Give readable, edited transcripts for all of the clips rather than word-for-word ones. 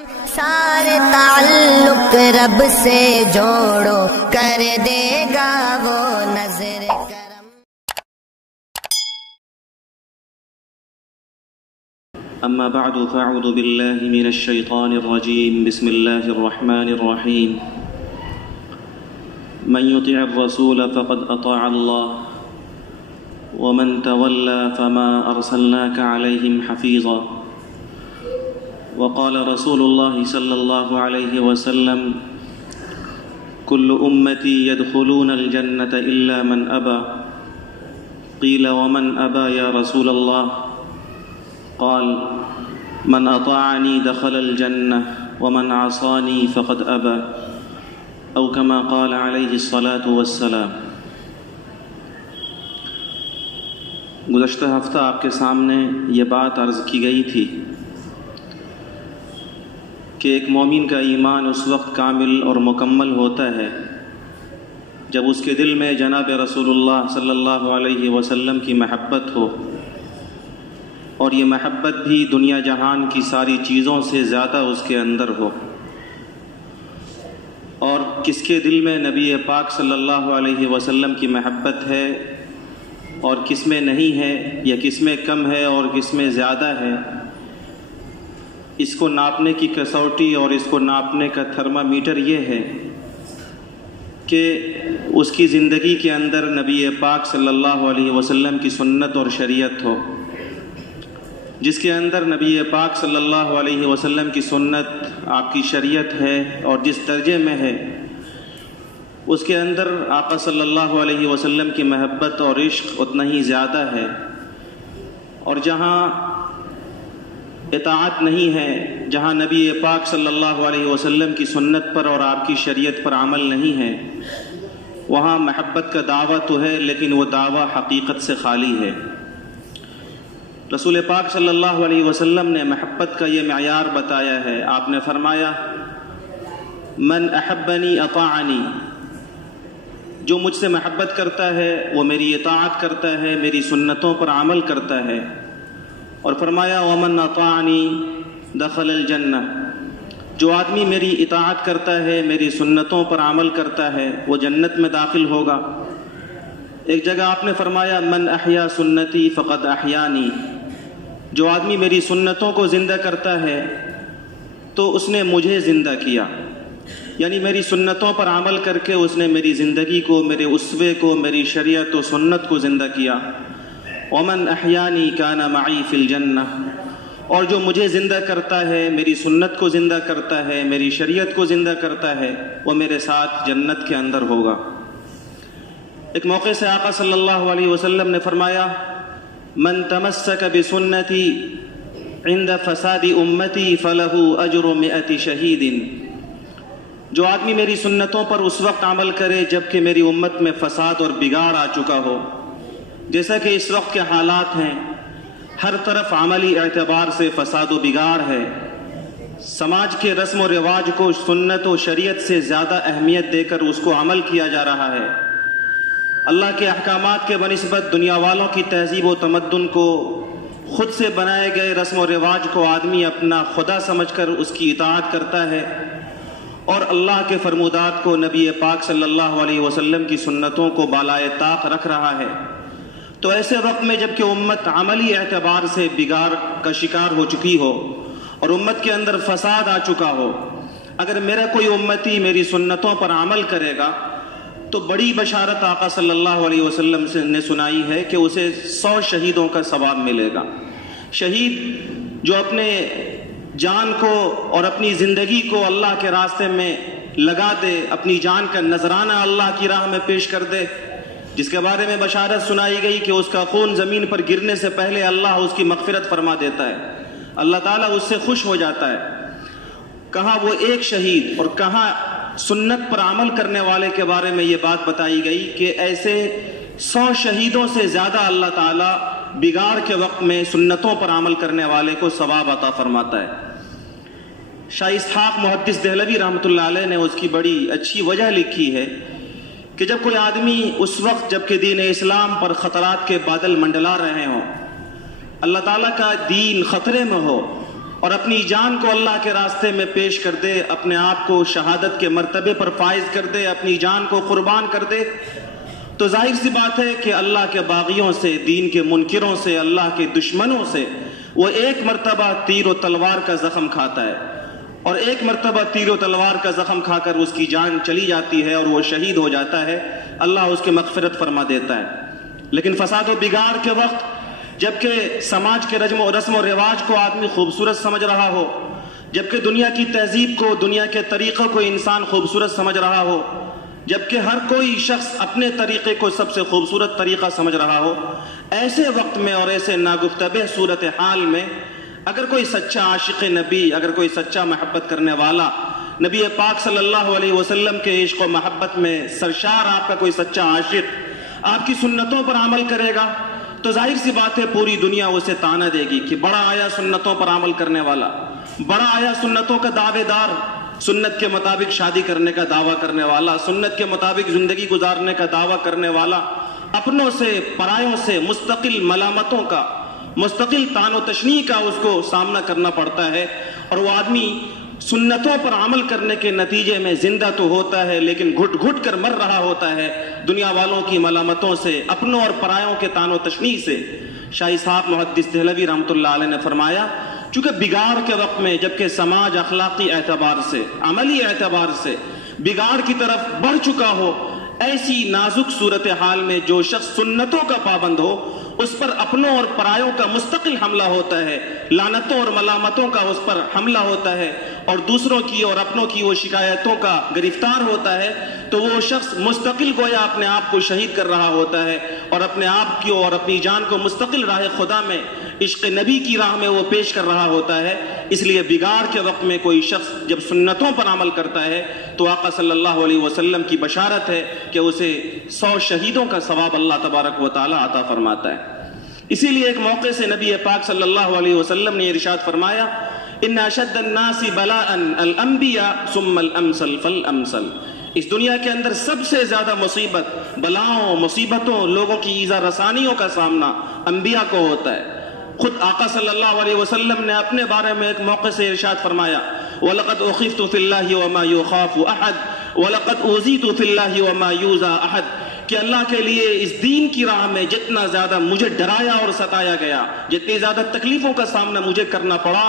سارے تعلق رب سے جوڑو، کر دے گا وہ نظر کرم۔ اما بعد فاعوذ باللہ من الشیطان الرجیم، بسم اللہ الرحمن الرحیم۔ من يطع الرسول فقد اطاع اللہ ومن تولى فما ارسلناك عليهم حفيظا۔ وقال رسول الله صلى الله عليه وسلم: كل أمتي يدخلون الجنة إلا من أبى۔ قيل ومن أبى يا رسول الله؟ قال: من أطاعني دخل الجنة ومن عصاني فقد أبى، أو كما قال عليه الصلاة والسلام۔ گزشتہ ہفتہ آپ کے سامنے یہ بات عرض کی گئی تھی کہ ایک مومن کا ایمان اس وقت کامل اور مکمل ہوتا ہے جب اس کے دل میں جناب رسول اللہ صلی اللہ علیہ وسلم کی محبت ہو، اور یہ محبت بھی دنیا جہان کی ساری چیزوں سے زیادہ اس کے اندر ہو۔ اور کس کے دل میں نبی پاک صلی اللہ علیہ وسلم کی محبت ہے اور کس میں نہیں ہے، یا کس میں کم ہے اور کس میں زیادہ ہے، اس کو ناپنے کی کسوٹی اور اس کو ناپنے کا تھرمامیٹر یہ ہے کہ اس کی زندگی کے اندر نبی پاک صلی اللہ علیہ وسلم کی سنت اور شریعت ہو۔ جس کے اندر نبی پاک صلی اللہ علیہ وسلم کی سنت، آپ کی شریعت ہے، اور جس درجے میں ہے اس کے اندر آقا صلی اللہ علیہ وسلم کی محبت اور عشق اتنا ہی زیادہ ہے۔ اور جہاں اطاعت نہیں ہے، جہاں نبی پاک صلی اللہ علیہ وسلم کی سنت پر اور آپ کی شریعت پر عمل نہیں ہے، وہاں محبت کا دعویٰ تو ہے لیکن وہ دعویٰ حقیقت سے خالی ہے۔ رسول پاک صلی اللہ علیہ وسلم نے محبت کا یہ معیار بتایا ہے۔ آپ نے فرمایا: من احبنی اطاعنی، جو مجھ سے محبت کرتا ہے وہ میری اطاعت کرتا ہے، میری سنتوں پر عمل کرتا ہے۔ اور فرمایا: ومن اطاعنی دخل الجنہ، جو آدمی میری اطاعت کرتا ہے، میری سنتوں پر عمل کرتا ہے، وہ جنت میں داخل ہوگا۔ ایک جگہ آپ نے فرمایا: من احیا سنتی فقد احیانی، جو آدمی میری سنتوں کو زندہ کرتا ہے تو اس نے مجھے زندہ کیا، یعنی میری سنتوں پر عمل کر کے اس نے میری زندگی کو، میرے اسوے کو، میری شریعت و سنت کو زندہ کیا۔ ومن احیانی کان معی فی الجنہ، اور جو مجھے زندہ کرتا ہے، میری سنت کو زندہ کرتا ہے، میری شریعت کو زندہ کرتا ہے، وہ میرے ساتھ جنت کے اندر ہوگا۔ ایک موقع سے آقا صلی اللہ علیہ وسلم نے فرمایا: من تمسک بسنتی عند فساد امتی فلہ اجر 100 شہید، جو آدمی میری سنتوں پر اس وقت عمل کرے جبکہ میری امت میں فساد اور بگاڑ آ چکا ہو، جیسا کہ اس وقت کے حالات ہیں، ہر طرف عملی اعتبار سے فساد و بگاڑ ہے، سماج کے رسم و رواج کو سنت و شریعت سے زیادہ اہمیت دے کر اس کو عمل کیا جا رہا ہے، اللہ کے احکامات کے بنسبت دنیا والوں کی تہذیب و تمدن کو، خود سے بنائے گئے رسم و رواج کو آدمی اپنا خدا سمجھ کر اس کی اطاعت کرتا ہے، اور اللہ کے فرمودات کو، نبی پاک صلی اللہ علیہ وسلم کی سنتوں کو بالائے طاق رکھ رہا ہے۔ تو ایسے وقت میں جب کہ امت عملی اعتبار سے بگاڑ کا شکار ہو چکی ہو اور امت کے اندر فساد آ چکا ہو، اگر میرا کوئی امتی میری سنتوں پر عمل کرے گا تو بڑی بشارت آقا صلی اللہ علیہ وسلم نے سنائی ہے کہ اسے 100 شہیدوں کا ثواب ملے گا۔ شہید جو اپنے جان کو اور اپنی زندگی کو اللہ کے راستے میں لگا دے، اپنی جان کا نذرانہ اللہ کی راہ میں پیش کر دے، جس کے بارے میں بشارت سنائی گئی کہ اس کا خون زمین پر گرنے سے پہلے اللہ اس کی مغفرت فرما دیتا ہے، اللہ تعالیٰ اس سے خوش ہو جاتا ہے۔ کہاں وہ ایک شہید اور کہاں سنت پر عمل کرنے والے کے بارے میں یہ بات بتائی گئی کہ ایسے 100 شہیدوں سے زیادہ اللہ تعالیٰ بگاڑ کے وقت میں سنتوں پر عمل کرنے والے کو ثواب عطا فرماتا ہے۔ شاہ اسحاق محدث دہلوی رحمۃ اللہ علیہ نے اس کی بڑی اچھی وجہ لکھی ہے کہ جب کوئی آدمی اس وقت جب کہ دین اسلام پر خطرات کے بادل منڈلا رہے ہوں، اللہ تعالیٰ کا دین خطرے میں ہو، اور اپنی جان کو اللہ کے راستے میں پیش کر دے، اپنے آپ کو شہادت کے مرتبے پر فائز کر دے، اپنی جان کو قربان کر دے، تو ظاہر سی بات ہے کہ اللہ کے باغیوں سے، دین کے منکروں سے، اللہ کے دشمنوں سے وہ ایک مرتبہ تیر و تلوار کا زخم کھاتا ہے، اور ایک مرتبہ تیر و تلوار کا زخم کھا کر اس کی جان چلی جاتی ہے اور وہ شہید ہو جاتا ہے، اللہ اس کی مغفرت فرما دیتا ہے۔ لیکن فساد و بگاڑ کے وقت جبکہ سماج کے رسم و رواج کو آدمی خوبصورت سمجھ رہا ہو، جبکہ دنیا کی تہذیب کو، دنیا کے طریقوں کو انسان خوبصورت سمجھ رہا ہو، جبکہ ہر کوئی شخص اپنے طریقے کو سب سے خوبصورت طریقہ سمجھ رہا ہو، ایسے وقت میں اور ایسے ناگفتبہ صورتحال میں اگر کوئی سچا عاشق نبی، اگر کوئی سچا محبت کرنے والا نبی پاک صلی اللہ علیہ وسلم کے عشق و محبت میں سرشار آپ کا کوئی سچا عاشق آپ کی سنتوں پر عمل کرے گا، تو ظاہر سی بات ہے پوری دنیا اسے طعنہ دے گی کہ بڑا آیا سنتوں پر عمل کرنے والا، بڑا آیا سنتوں کا دعوے دار، سنت کے مطابق شادی کرنے کا دعویٰ کرنے والا، سنت کے مطابق زندگی گزارنے کا دعویٰ کرنے والا، اپنوں سے پرایوں سے مستقل ملامتوں کا، مستقل طعن و تشنیع کا اس کو سامنا کرنا پڑتا ہے، اور وہ آدمی سنتوں پر عمل کرنے کے نتیجے میں زندہ تو ہوتا ہے لیکن گھٹ گھٹ کر مر رہا ہوتا ہے دنیا والوں کی ملامتوں سے، اپنوں اور پرایوں کے طعن و تشنیع سے۔ شاہی صاحب محدث دہلوی رحمۃ اللہ علیہ نے فرمایا، چونکہ بگاڑ کے وقت میں جبکہ سماج اخلاقی اعتبار سے، عملی اعتبار سے بگاڑ کی طرف بڑھ چکا ہو، ایسی نازک صورتحال میں جو شخص سنتوں کا پابند ہو اس پر اپنوں اور پرایوں کا مستقل حملہ ہوتا ہے، لعنتوں اور ملامتوں کا اس پر حملہ ہوتا ہے، اور دوسروں کی اور اپنوں کی وہ شکایتوں کا گرفتار ہوتا ہے، تو وہ شخص مستقل گویا اپنے آپ کو شہید کر رہا ہوتا ہے، اور اپنے آپ کی اور اپنی جان کو مستقل راہ خدا میں، عشق نبی کی راہ میں وہ پیش کر رہا ہوتا ہے۔ اس لیے بگاڑ کے وقت میں کوئی شخص جب سنتوں پر عمل کرتا ہے تو آقا صلی اللہ علیہ وسلم کی بشارت ہے کہ اسے 100 شہیدوں کا ثواب اللہ تبارک و تعالی عطا فرماتا ہے۔ اسی لیے ایک موقع سے نبی پاک صلی اللہ علیہ وسلم نے ارشاد فرمایا، ان اشد الناس بلاء الانبیاء ثم الامثل فالامثل، اس دنیا کے اندر سب سے زیادہ مصیبت، بلاؤں، مصیبتوں، لوگوں کی ایذا رسانیوں کا سامنا انبیاء کو ہوتا ہے۔ خود آقا صلی اللہ علیہ وسلم نے اپنے بارے میں ایک موقع سے ارشاد فرمایا، وَلَقَدْ أُخِفْتُ فِي اللَّهِ وَمَا يُخَافُ أَحَدٌ وَلَقَدْ أُوذِيتُ فِي اللَّهِ وَمَا يُوذَى أَحَدٌ، کہ اللہ کے لیے اس دین کی راہ میں جتنا زیادہ مجھے ڈرایا اور ستایا گیا، جتنی زیادہ تکلیفوں کا سامنا مجھے کرنا پڑا،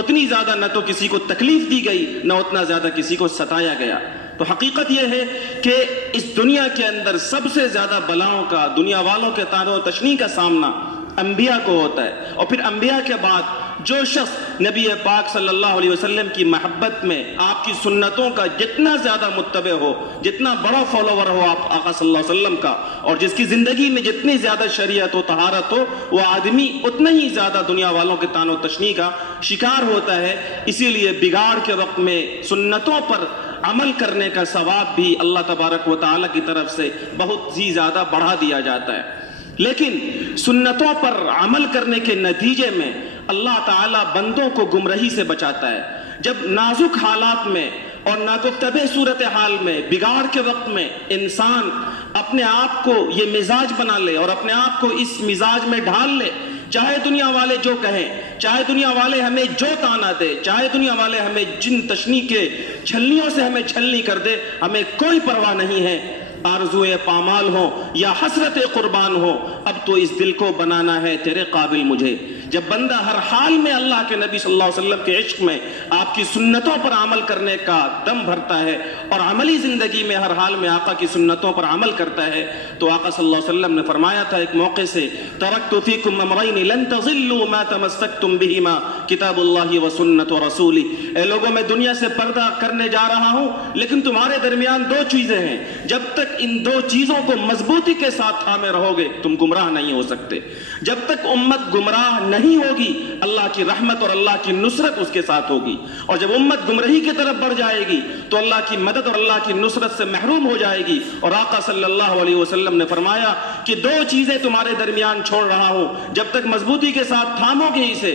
اتنی زیادہ نہ تو کسی کو تکلیف دی گئی نہ اتنا زیادہ کسی کو ستایا گیا۔ تو حقیقت یہ ہے کہ اس دنیا کے اندر سب سے زیادہ بلاؤں کا، دنیا والوں کے طعن و تشنیع کا سامنا انبیاء کو ہوتا ہے، اور پھر انبیاء کے بعد جو شخص نبی پاک صلی اللہ علیہ وسلم کی محبت میں آپ کی سنتوں کا جتنا زیادہ متبع ہو، جتنا بڑا فالوور ہو آپ آقا صلی اللہ علیہ وسلم کا، اور جس کی زندگی میں جتنی زیادہ شریعت و طہارت ہو، وہ آدمی اتنا ہی زیادہ دنیا والوں کے طعن و تشنیع کا شکار ہوتا ہے۔ اسی لیے بگاڑ کے وقت میں سنتوں پر عمل کرنے کا ثواب بھی اللہ تبارک و تعالی کی طرف سے بہت ہی زیادہ بڑھا دیا جاتا ہے۔ لیکن سنتوں پر عمل کرنے کے نتیجے میں اللہ تعالیٰ بندوں کو گمراہی سے بچاتا ہے۔ جب نازک حالات میں اور ناگفتبہ صورتحال میں، بگاڑ کے وقت میں انسان اپنے آپ کو یہ مزاج بنا لے اور اپنے آپ کو اس مزاج میں ڈھال لے، چاہے دنیا والے جو کہیں، چاہے دنیا والے ہمیں جو طعنہ دے، چاہے دنیا والے ہمیں جن تشنیع کے چھلنیوں سے ہمیں چھلنی کر دے، ہمیں کوئی پرواہ نہیں ہے، آرزوئے پامال ہو یا حسرت قربان ہو، اب تو اس دل کو بنانا ہے تیرے قابل مجھے۔ جب بندہ ہر حال میں اللہ کے نبی صلی اللہ علیہ وسلم کے عشق میں، آپ کی سنتوں پر عمل کرنے کا دم بھرتا ہے اور عملی زندگی میں ہر حال میں آقا کی سنتوں پر عمل کرتا ہے، تو آقا صلی اللہ علیہ وسلم نے فرمایا تھا ایک موقع سے، ترکت فیکم امرین لن تضلوا ما تمسکتم بہما کتاب اللہ و سنت رسولی، اے لوگوں میں دنیا سے پردہ کرنے جا رہا ہوں، لیکن تمہارے درمیان دو چیزیں ہیں، جب تک ان دو چیزوں کو مضبوطی کے ساتھ تھامے رہو گے تم گمراہ نہیں ہو سکتے۔ جب تک امت گمراہ نہیں ہوگی اللہ کی رحمت اور اللہ کی نصرت اس کے ساتھ ہوگی، اور جب امت گمراہی کی طرف بڑھ جائے گی تو اللہ کی مدد اور اللہ کی نصرت سے محروم ہو جائے گی۔ اور آقا صلی اللہ علیہ وسلم نے فرمایا کہ دو چیزیں تمہارے درمیان چھوڑ رہا ہوں، جب تک مضبوطی کے ساتھ تھامو گے اسے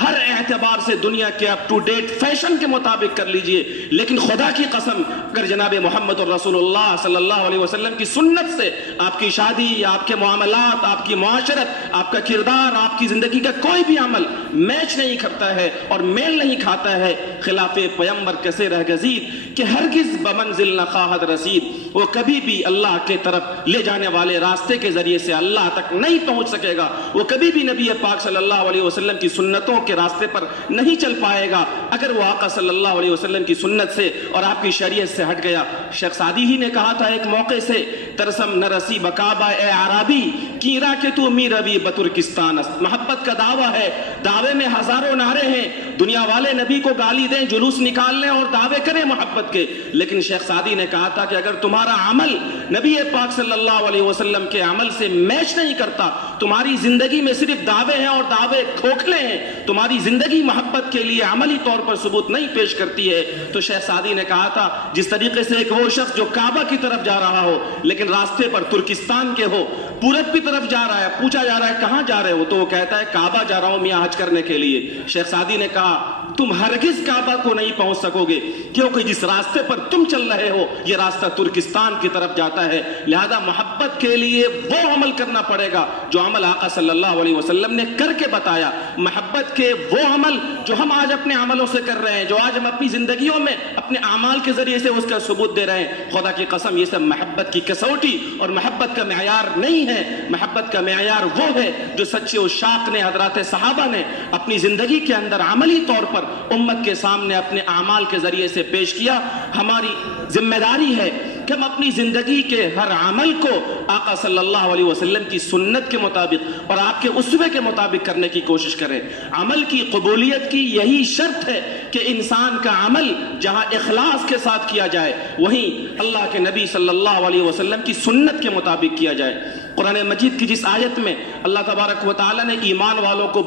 ہر اعتبار سے دنیا کے اپ ٹو ڈیٹ فیشن کے مطابق کر لیجئے، لیکن خدا کی قسم اگر جناب محمد رسول اللہ صلی اللہ علیہ وسلم کی سنت سے آپ کی شادی، آپ کے معاملات، آپ کی معاشرت، آپ کا کردار، آپ کی زندگی کا کوئی بھی عمل میچ نہیں کرتا ہے اور میل نہیں کھاتا ہے، خلاف پیغمبر کیسے رہ گزید کہ ہرگز بمنزل نہ خواہد رسید، وہ کبھی بھی اللہ کے طرف لے جانے والے راستے کے ذریعے سے اللہ تک نہیں پہنچ سکے گا، وہ کبھی بھی نبی پاک صلی اللہ علیہ وسلم کی سنتوں کے راستے پر نہیں چل پائے گا اگر وہ آقا صلی اللہ علیہ وسلم کی سنت سے اور آپ کی شریعت سے ہٹ گیا۔ شیخ سعدی ہی نے کہا تھا ایک موقع سے، ترسم نرسی بکعبہ اے عربی کیرا کہ تو می روی بترکستان است۔ محبت کا دعویٰ ہے، دعوے میں ہزاروں نعرے ہیں، دنیا والے نبی کو گالی دیں، جلوس نکال لیں اور دعوے کریں محبت کے، لیکن شیخ سعدی نے کہا تھا کہ اگر تمہارا عمل نبی پاک صلی اللہ علیہ وسلم کے عمل سے میچ نہیں کرتا، تمہاری زندگی میں صرف دعوے ہیں اور دعوے کھوکھلے ہیں، تمہاری زندگی محبت کے لیے عملی طور پر ثبوت نہیں پیش کرتی ہے، تو شیخ سعدی نے کہا تھا جس طریقے سے ایک وہ شخص جو کعبہ کی طرف جا رہا ہو لیکن راستے پر ترکستان کے ہو، پورب کی طرف جا رہا ہے، پوچھا جا رہا ہے کہاں جا رہے ہو تو وہ کہتا ہے کعبہ جا رہا ہوں میاں حج کرنے کے لیے۔ شیخ سعدی نے کہا تم ہرگز کعبہ کو نہیں پہنچ سکو گے کیونکہ جس راستے پر تم چل رہے ہو یہ راستہ ترکستان کی طرف جاتا ہے، لہذا محبت کے لیے وہ عمل کرنا پڑے گا جو عمل آقا صلی اللہ علیہ وسلم نے کر کے بتایا، محبت کے وہ عمل جو ہم آج اپنے عملوں سے کر رہے ہیں، جو آج ہم اپنی زندگیوں میں اپنے اعمال کے ذریعے سے اس کا ثبوت دے رہے ہیں، خدا کی قسم یہ سب محبت کی کسوٹی اور محبت کا معیار نہیں ہے۔ محبت کا معیار وہ ہے جو سچے عشاق نے، حضرات صحابہ نے اپنی زندگی کے اندر عملی طور پر امت کے سامنے اپنے اعمال کے ذریعے سے پیش کیا۔ ہماری ذمہ داری ہے کہ ہم اپنی زندگی کے ہر عمل کو آقا صلی اللہ علیہ وسلم کی سنت کے مطابق اور آپ کے اسوے کے مطابق کرنے کی کوشش کریں۔ عمل کی قبولیت کی یہی شرط ہے کہ انسان کا عمل جہاں اخلاص کے ساتھ کیا جائے وہیں اللہ کے نبی صلی اللہ علیہ وسلم کی سنت کے مطابق کیا جائے۔ قرآن مجید کی جس آیت میں اللہ تبارک و تعالی نے ایمان والوں کو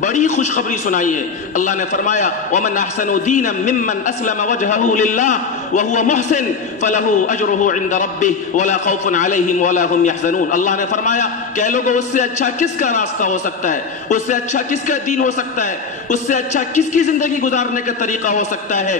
بڑی خوشخبری سنائی ہے، اللہ نے فرمایا وَمَنْ أَحْسَنُ دِينًا مِّمَّنْ أَسْلَمَ وَجْهَهُ لِلَّهِ وَهُوَ مُحْسِنٌ فَلَهُ أَجْرُهُ عِنْدَ رَبِّهِ وَلَا خَوْفٌ عَلَيْهِمْ وَلَا هُمْ يَحْزَنُونَ۔ اللہ نے فرمایا کہ لوگوں اس سے اچھا کس کا راستہ ہو سکتا ہے، اس سے اچھا کس کا دین ہو سکتا ہے، اس سے اچھا کس کی زندگی گزارنے کا طریقہ ہو سکتا ہے،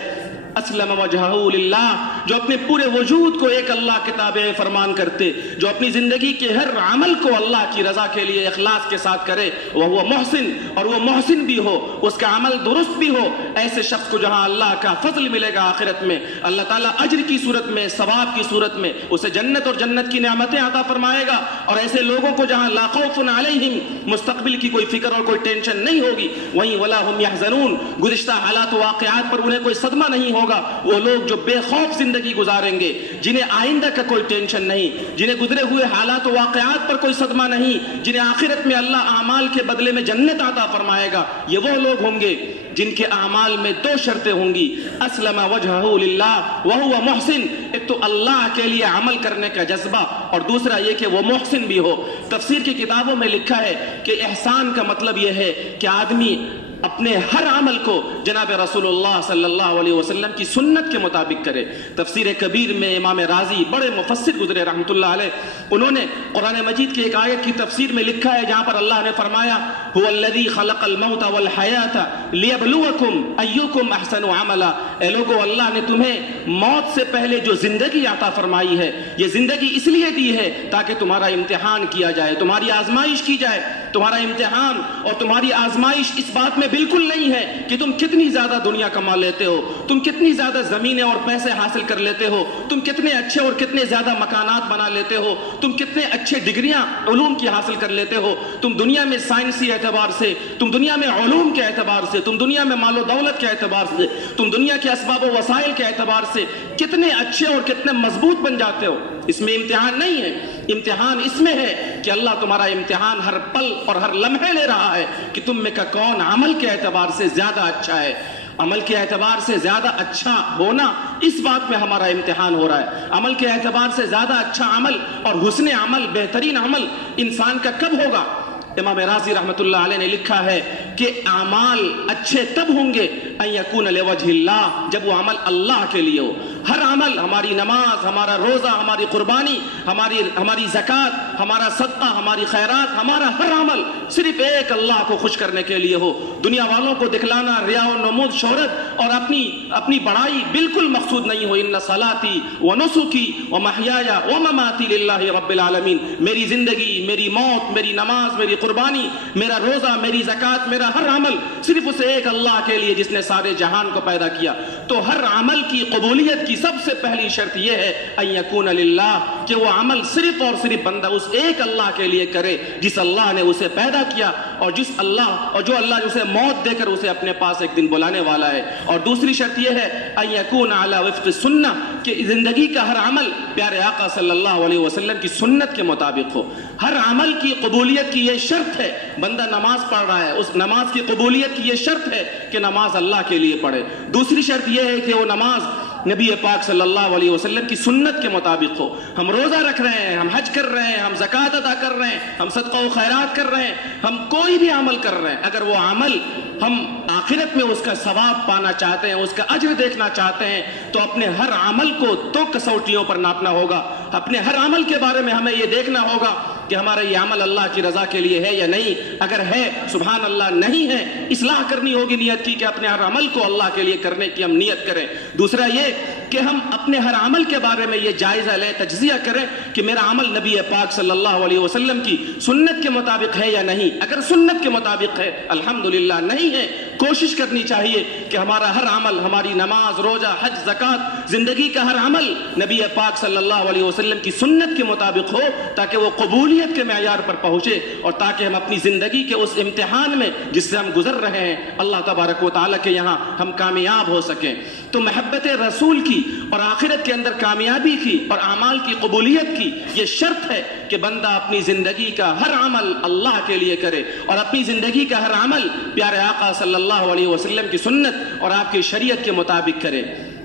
اسلم وجہہ للہ، جو اپنے پورے وجود کو ایک اللہ کے تابع فرمان کرتے، جو اپنی زندگی کے ہر عمل کو اللہ کی رضا کے لیے اخلاص کے ساتھ کرے، وہ محسن، اور وہ محسن بھی ہو، اس کا عمل درست بھی ہو، ایسے شخص کو جہاں اللہ کا فضل ملے گا آخرت میں، اللہ تعالیٰ اجر کی صورت میں، ثواب کی صورت میں اسے جنت اور جنت کی نعمتیں عطا فرمائے گا، اور ایسے لوگوں کو جہاں لا خوف علیہم، مستقبل کی کوئی فکر اور کوئی ٹینشن نہیں ہوگی، وہیں ولا ہم یحزنون، گزشتہ حالات و واقعات پر انہیں کوئی صدمہ نہیں ہوگا، وہ لوگ جو بے خوف زندگی گزاریں گے، جنہیں آئندہ کا کوئی ٹینشن نہیں، جنہیں گزرے ہوئے حالات و واقعات پر کوئی صدمہ نہیں، جنہیں آخرت میں اللہ اعمال کے بدلے میں جنت عطا فرمائے گا، یہ وہ لوگ ہوں گے جن کے اعمال میں دو شرطیں ہوں گی، اسلم وجہہ للہ وہو محسن، ایک تو اللہ کے لیے عمل کرنے کا جذبہ، اور دوسرا یہ کہ وہ محسن بھی ہو۔ تفسیر کی کتابوں میں لکھا ہے کہ احسان کا مطلب یہ ہے کہ آدمی اپنے ہر عمل کو جناب رسول اللہ صلی اللہ علیہ وسلم کی سنت کے مطابق کرے۔ تفسیر کبیر میں امام رازی بڑے مفسر گزرے رحمۃ اللہ علیہ، انہوں نے قرآن مجید کی ایک آیت کی تفسیر میں لکھا ہے جہاں پر اللہ نے فرمایا هو الذی خلق الموت والحیات لیبلوکم ایکم احسن عملا، اے لوگو اللہ نے تمہیں موت سے پہلے جو زندگی عطا فرمائی ہے، یہ زندگی اس لیے دی ہے تاکہ تمہارا امتحان کیا جائے، تمہاری آزمائش کی جائے۔ تمہارا امتحان اور تمہاری آزمائش اس بات میں بالکل نہیں ہے کہ تم کتنی زیادہ دنیا کما لیتے ہو، تم کتنی زیادہ زمینیں اور پیسے حاصل کر لیتے ہو، تم کتنے اچھے اور کتنے زیادہ مکانات بنا لیتے ہو، تم کتنے اچھے ڈگریاں علوم کی حاصل کر لیتے ہو، تم دنیا میں سائنسی اعتبار سے، تم دنیا میں علوم کے اعتبار سے، تم دنیا میں مال و دولت کے اعتبار سے، تم دنیا کے اسباب و وسائل کے اعتبار سے کتنے اچھے اور کتنے مضبوط بن جاتے ہو۔ اس میں امتحان نہیں ہے، امتحان اس میں ہے کہ اللہ تمہارا امتحان ہر پل اور ہر لمحے لے رہا ہے کہ تم میں کا کون عمل کے اعتبار سے زیادہ اچھا ہے۔ عمل کے اعتبار سے زیادہ اچھا ہونا، اس بات میں ہمارا امتحان ہو رہا ہے۔ عمل کے اعتبار سے زیادہ اچھا عمل اور حسن عمل، بہترین عمل انسان کا کب ہوگا؟ امام رازی رحمت اللہ علیہ نے لکھا ہے کہ اعمال اچھے تب ہوں گے ان یکون لوجہ اللہ، جب وہ عمل اللہ کے لیے ہو۔ ہر عمل، ہماری نماز، ہمارا روزہ، ہماری قربانی، ہماری زکوٰۃ، ہمارا صدقہ، ہماری خیرات، ہمارا ہر عمل صرف ایک اللہ کو خوش کرنے کے لیے ہو. دنیا والوں کو دکھلانا، ریا و نمود، شہرت اور اپنی بڑائی بالکل مقصود نہیں ہو. ان صلاتی و نسکی و محیای و مماتی للہ رب العالمین. میری زندگی، میری موت، میری نماز، میری قربانی، میرا روزہ، میری زکوٰۃ، میرا ہر عمل صرف اسے ایک اللہ کے لیے جس نے سارے جہان کو پیدا کیا. تو ہر عمل کی قبولیت کی سب سے پہلی شرط یہ ہے ان یکون للہ، کہ وہ عمل صرف اور صرف بندہ اس ایک اللہ کے لیے کرے جس اللہ نے اسے پیدا کیا اور جو اللہ اسے موت دے کر اسے اپنے پاس ایک دن بلانے والا ہے. اور دوسری شرط یہ ہے ان یکون علی وفق السنہ، کہ زندگی کا ہر عمل پیارے آقا صلی اللہ علیہ وسلم کی سنت کے مطابق ہو. ہر عمل کی قبولیت کی یہ شرط ہے. بندہ نماز پڑھ رہا ہے، اس نماز کی قبولیت کی یہ شرط ہے کہ نماز اللہ کے لیے پڑھے. دوسری شرط یہ ہے کہ وہ نماز نبی پاک صلی اللہ علیہ وسلم کی سنت کے مطابق ہو. ہم روزہ رکھ رہے ہیں، ہم حج کر رہے ہیں، ہم زکوٰۃ ادا کر رہے ہیں، ہم صدقہ و خیرات کر رہے ہیں، ہم کوئی بھی عمل کر رہے ہیں، اگر وہ عمل ہم آخرت میں اس کا ثواب پانا چاہتے ہیں، اس کا اجر دیکھنا چاہتے ہیں، تو اپنے ہر عمل کو دو کسوٹیوں پر ناپنا ہوگا. اپنے ہر عمل کے بارے میں ہمیں یہ دیکھنا ہوگا کہ ہمارا یہ عمل اللہ کی رضا کے لیے ہے یا نہیں. اگر ہے سبحان اللہ، نہیں ہے اصلاح کرنی ہوگی نیت کی کہ اپنے ہر عمل کو اللہ کے لیے کرنے کی ہم نیت کریں. دوسرا یہ کہ ہم اپنے ہر عمل کے بارے میں یہ جائزہ لیں، تجزیہ کریں کہ میرا عمل نبی پاک صلی اللہ علیہ وسلم کی سنت کے مطابق ہے یا نہیں. اگر سنت کے مطابق ہے الحمدللہ، نہیں ہے کوشش کرنی چاہیے کہ ہمارا ہر عمل، ہماری نماز، روزہ، حج، زکوٰۃ، زندگی کا ہر عمل نبی پاک صلی اللہ علیہ وسلم کی سنت کے مطابق ہو، تاکہ وہ قبولیت کے معیار پر پہنچے اور تاکہ ہم اپنی زندگی کے اس امتحان میں جس سے ہم گزر رہے ہیں اللہ تبارک و تعالیٰ کے یہاں ہم کامیاب ہو سکیں. تو محبت رسول کی اور آخرت کے اندر کامیابی کی اور اعمال کی قبولیت کی یہ شرط ہے کہ بندہ اپنی زندگی کا ہر عمل اللہ کے لیے کرے اور اپنی زندگی کا ہر عمل پیارے آقا صلی اللہ علیہ وسلم کی سنت اور آپ کی شریعت کے مطابق کرے.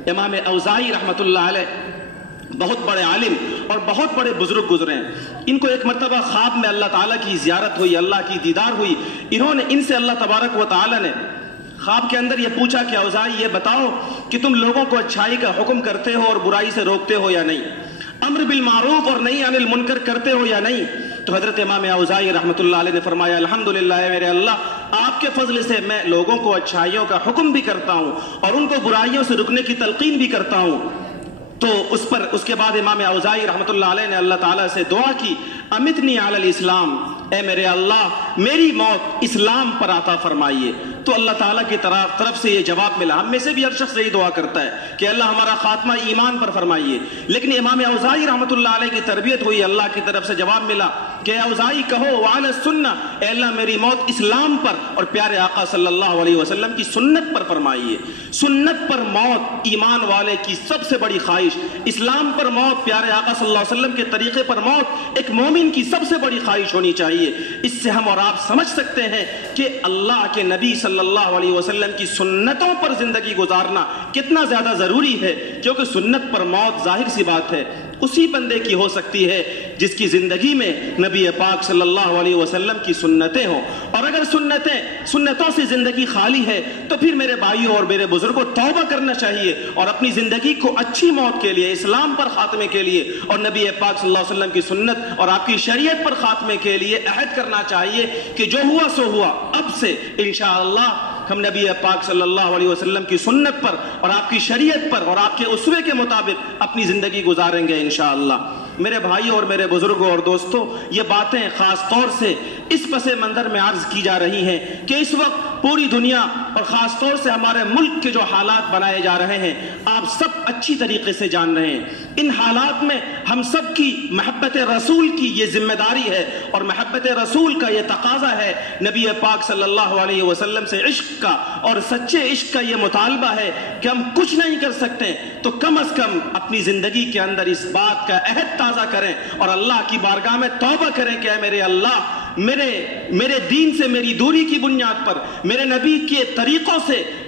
امام اوزاعی رحمۃ اللہ علیہ بہت بڑے عالم اور بہت بڑے بزرگ گزرے ہیں. ان کو ایک مرتبہ خواب میں اللہ تعالیٰ کی زیارت ہوئی، اللہ کی دیدار ہوئی. ان سے اللہ تبارک و تعالیٰ نے خواب کے اندر یہ پوچھا کہ اوزاعی یہ بتاؤ کہ تم لوگوں کو اچھائی کا حکم کرتے ہو اور برائی سے روکتے ہو یا نہیں، امر بالمعروف اور نہی عن المنکر کرتے ہو یا نہیں. تو حضرت امام اوزاعی رحمۃ اللہ علیہ نے فرمایا الحمدللہ میرے اللہ، آپ کے فضل سے میں لوگوں کو اچھائیوں کا حکم بھی کرتا ہوں اور ان کو برائیوں سے رکنے کی تلقین بھی کرتا ہوں. تو اس کے بعد امام اوزاعی رحمۃ اللہ علیہ نے اللہ تعالیٰ سے دعا کی امتنی علی الاسلام، اے میرے اللہ میری موت اسلام پر عطا فرمائیے. تو اللہ تعالیٰ کی طرف سے یہ جواب ملا. ہم میں سے بھی ہر شخص یہی دعا کرتا ہے کہ اللہ ہمارا خاتمہ ایمان پر فرمائیے. لیکن امام اوزاعی رحمۃ اللہ علیہ کی تربیت ہوئی، اللہ کی طرف سے جواب ملا کہ اوزاعی کہو وعلی السنہ، اے اللہ میری موت اسلام پر اور پیارے آقا صلی اللہ علیہ وسلم کی سنت پر فرمائیے. سنت پر موت ایمان والے کی سب سے بڑی خواہش، اسلام پر موت، پیارے آقا صلی اللہ علیہ وسلم کے طریقے پر موت ایک مومن کی سب سے بڑی خواہش ہونی چاہیے. اس سے ہم اور آپ سمجھ سکتے ہیں کہ اللہ کے نبی صلی اللہ علیہ وسلم کی سنتوں پر زندگی گزارنا کتنا زیادہ ضروری ہے، کیونکہ سنت پر موت ظاہر سی بات ہے اسی بندے کی ہو سکتی ہے جس کی زندگی میں نبی پاک صلی اللہ علیہ وسلم کی سنتیں ہوں. اور اگر سنتوں سے زندگی خالی ہے تو پھر میرے بھائیوں اور میرے بزرگوں توبہ کرنا چاہیے اور اپنی زندگی کو اچھی موت کے لیے، اسلام پر خاتمے کے لیے اور نبی پاک صلی اللہ علیہ وسلم کی سنت اور آپ کی شریعت پر خاتمے کے لیے عہد کرنا چاہیے کہ جو ہوا سو ہوا، اب سے انشاءاللہ ہم نبی پاک صلی اللہ علیہ وسلم کی سنت پر اور آپ کی شریعت پر اور آپ کے اسوے کے مطابق اپنی زندگی گزاریں گے انشاءاللہ. میرے بھائیوں اور میرے بزرگوں اور دوستوں، یہ باتیں خاص طور سے اس پس منظر میں عرض کی جا رہی ہیں کہ اس وقت پوری دنیا اور خاص طور سے ہمارے ملک کے جو حالات بنائے جا رہے ہیں آپ سب اچھی طریقے سے جان رہے ہیں. ان حالات میں ہم سب کی محبت رسول کی یہ ذمہ داری ہے اور محبت رسول کا یہ تقاضا ہے، نبی پاک صلی اللہ علیہ وسلم سے عشق کا اور سچے عشق کا یہ مطالبہ ہے کہ ہم کچھ نہیں کر سکتے تو کم از کم اپنی زندگی کے اندر اس بات کا عہد تازہ کریں اور اللہ کی بارگاہ میں توبہ کریں کہ اے میرے اللہ، میرے دین سے میری دوری کی بنیاد پر، میرے نبی کے طریقوں سے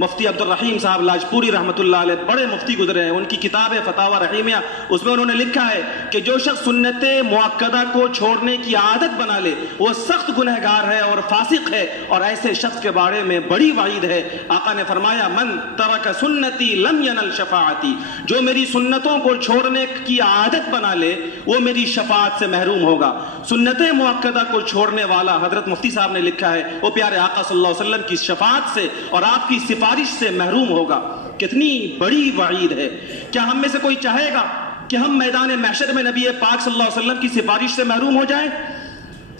مفتی عبدالرحیم صاحب لاجپوری رحمۃ اللہ علیہ بڑے مفتی گزرے ہیں، ان کی کتاب ہے فتاوی رحیمیہ، اس میں انہوں نے لکھا ہے کہ جو شخص سنت مؤکدہ کو چھوڑنے کی عادت بنا لے وہ سخت گنہگار ہے اور فاسق ہے، اور ایسے شخص کے بارے میں بڑی وعید ہے۔ آقا نے فرمایا من ترک سنتی لم ینل شفاعتی، جو میری سنتوں کو چھوڑنے کی عادت بنا لے وہ میری شفاعت سے محروم ہوگا۔ سنت مؤکدہ کو چھوڑنے والا، حضرت مفتی صاحب نے لکھا ہے، وہ پیارے آقا صلی اللہ علیہ وسلم کی شفاعت سے اور آپ کی سفارش سے محروم ہوگا۔ کتنی بڑی وعید ہے! کیا ہم میں سے کوئی چاہے گا کہ ہم میدان محشر میں نبی پاک صلی اللہ علیہ وسلم کی سفارش سے محروم ہو جائیں؟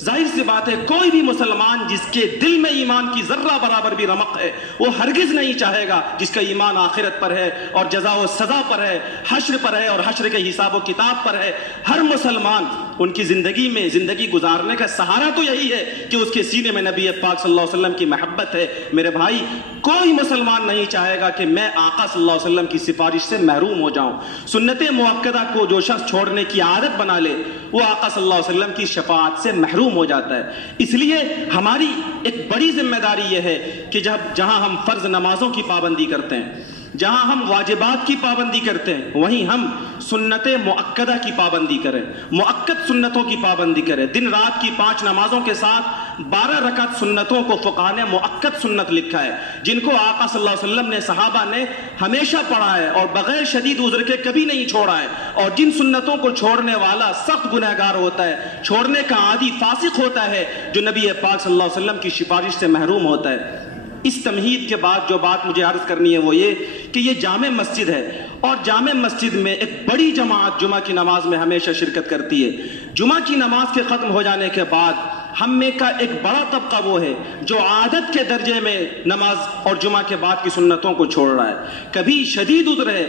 ظاہر سی بات ہے کوئی بھی مسلمان جس کے دل میں ایمان کی ذرہ برابر بھی رمق ہے وہ ہرگز نہیں چاہے گا، جس کا ایمان آخرت پر ہے اور جزا و سزا پر ہے، حشر پر ہے اور حشر کے حساب و کتاب پر ہے۔ ہر مسلمان ان کی زندگی میں زندگی گزارنے کا سہارا تو یہی ہے کہ اس کے سینے میں نبی پاک صلی اللہ علیہ وسلم کی محبت ہے۔ میرے بھائی، کوئی مسلمان نہیں چاہے گا کہ میں آقا صلی اللہ علیہ وسلم کی سفارش سے محروم ہو جاؤں۔ سنت مؤکدہ کو جو شخص چھوڑنے کی عادت بنا لے وہ آقا صلی اللہ علیہ وسلم کی شفاعت سے محروم ہو جاتا ہے۔ اس لیے ہماری ایک بڑی ذمہ داری یہ ہے کہ جہاں ہم فرض نمازوں کی پابندی کرتے ہیں، جہاں ہم واجبات کی پابندی کرتے ہیں، وہیں ہم سنت مؤکدہ کی پابندی کریں، مؤکد سنتوں کی پابندی کریں۔ دن رات کی 5 نمازوں کے ساتھ 12 رکعت سنتوں کو فقہاء نے مؤکد سنت لکھا ہے، جن کو آقا صلی اللہ علیہ وسلم نے، صحابہ نے ہمیشہ پڑھا ہے اور بغیر شدید عذر کے کبھی نہیں چھوڑا ہے، اور جن سنتوں کو چھوڑنے والا سخت گنہگار ہوتا ہے، چھوڑنے کا عادی فاسق ہوتا ہے، جو نبی پاک صلی اللہ علیہ وسلم کی سفارش سے محروم ہوتا ہے۔ اس تمہید کے بعد جو بات مجھے عرض کرنی ہے وہ یہ کہ یہ جامع مسجد ہے، اور جامع مسجد میں ایک بڑی جماعت جمعہ کی نماز میں ہمیشہ شرکت کرتی ہے۔ جمعہ کی نماز کے ختم ہو جانے کے بعد ہم میں کا ایک بڑا طبقہ وہ ہے جو عادت کے درجے میں نماز اور جمعہ کے بعد کی سنتوں کو چھوڑ رہا ہے۔ کبھی شدید عذر ہے،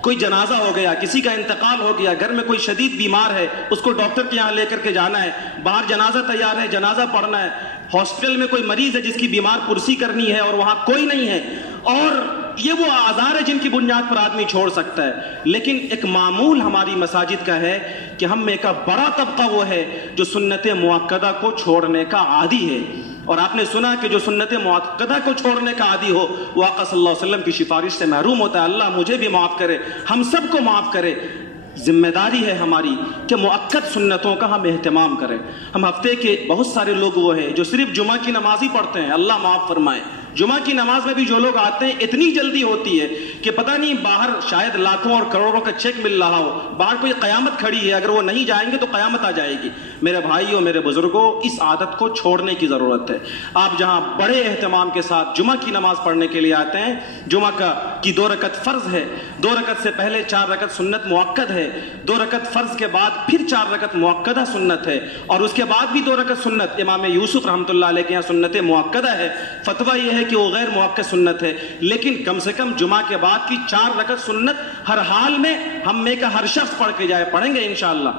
کوئی جنازہ ہو گیا، کسی کا انتقال ہو گیا، گھر میں کوئی شدید بیمار ہے، اس کو ڈاکٹر کے یہاں لے کر کے جانا ہے، باہر جنازہ تیار ہے، جنازہ پڑھنا ہے، ہاسپٹل میں کوئی مریض ہے جس کی بیمار پرسی کرنی ہے اور وہاں کوئی نہیں ہے، اور یہ وہ آزار ہے جن کی بنیاد پر آدمی چھوڑ سکتا ہے۔ لیکن ایک معمول ہماری مساجد کا ہے کہ ہم میں کا بڑا طبقہ وہ ہے جو سنت مؤکدہ کو چھوڑنے کا عادی ہے، اور آپ نے سنا کہ جو سنت مؤکدہ کو چھوڑنے کا عادی ہو وہ آقا صلی اللہ علیہ وسلم کی سفارش سے محروم ہوتا ہے۔ اللہ مجھے بھی معاف کرے، ہم سب کو معاف کرے۔ ذمہ داری ہے ہماری کہ مؤکد سنتوں کا ہم اہتمام کریں۔ ہم ہفتے کے بہت سارے لوگ وہ ہیں جو صرف جمعہ کی نماز ہی پڑھتے ہیں، اللہ معاف فرمائے۔ جمعہ کی نماز میں بھی جو لوگ آتے ہیں اتنی جلدی ہوتی ہے کہ پتہ نہیں باہر شاید لاکھوں اور کروڑوں کا چیک مل رہا ہو، باہر کوئی قیامت کھڑی ہے، اگر وہ نہیں جائیں گے تو قیامت آ جائے گی۔ میرے بھائیوں، میرے بزرگوں، اس عادت کو چھوڑنے کی ضرورت ہے۔ آپ جہاں بڑے اہتمام کے ساتھ جمعہ کی نماز پڑھنے کے لیے آتے ہیں، جمعہ کی 2 رکعت فرض ہے، 2 رکعت سے پہلے 4 رکعت سنت مؤکد ہے، 2 رکعت فرض کے بعد پھر 4 رکعت مؤکدہ سنت ہے، اور اس کے بعد بھی 2 رکعت سنت۔ امام یوسف رحمۃ اللہ علیہ کے یہاں سنت مؤکدہ ہے، فتویٰ یہ ہے کہ وہ غیر مؤکد سنت ہے، لیکن کم سے کم جمعہ کے بعد کی 4 رکعت سنت ہر حال میں ہم میں کا ہر شخص پڑھ کے جائے، پڑھیں گے انشاءاللہ۔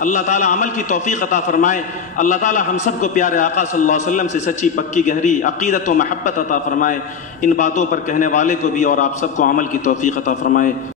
اللہ تعالیٰ عمل کی توفیق عطا فرمائے۔ اللہ تعالیٰ ہم سب کو پیارے آقا صلی اللہ علیہ وسلم سے سچی پکی گہری عقیدت و محبت عطا فرمائے۔ ان باتوں پر کہنے والے کو بھی اور آپ سب کو عمل کی توفیق عطا فرمائے۔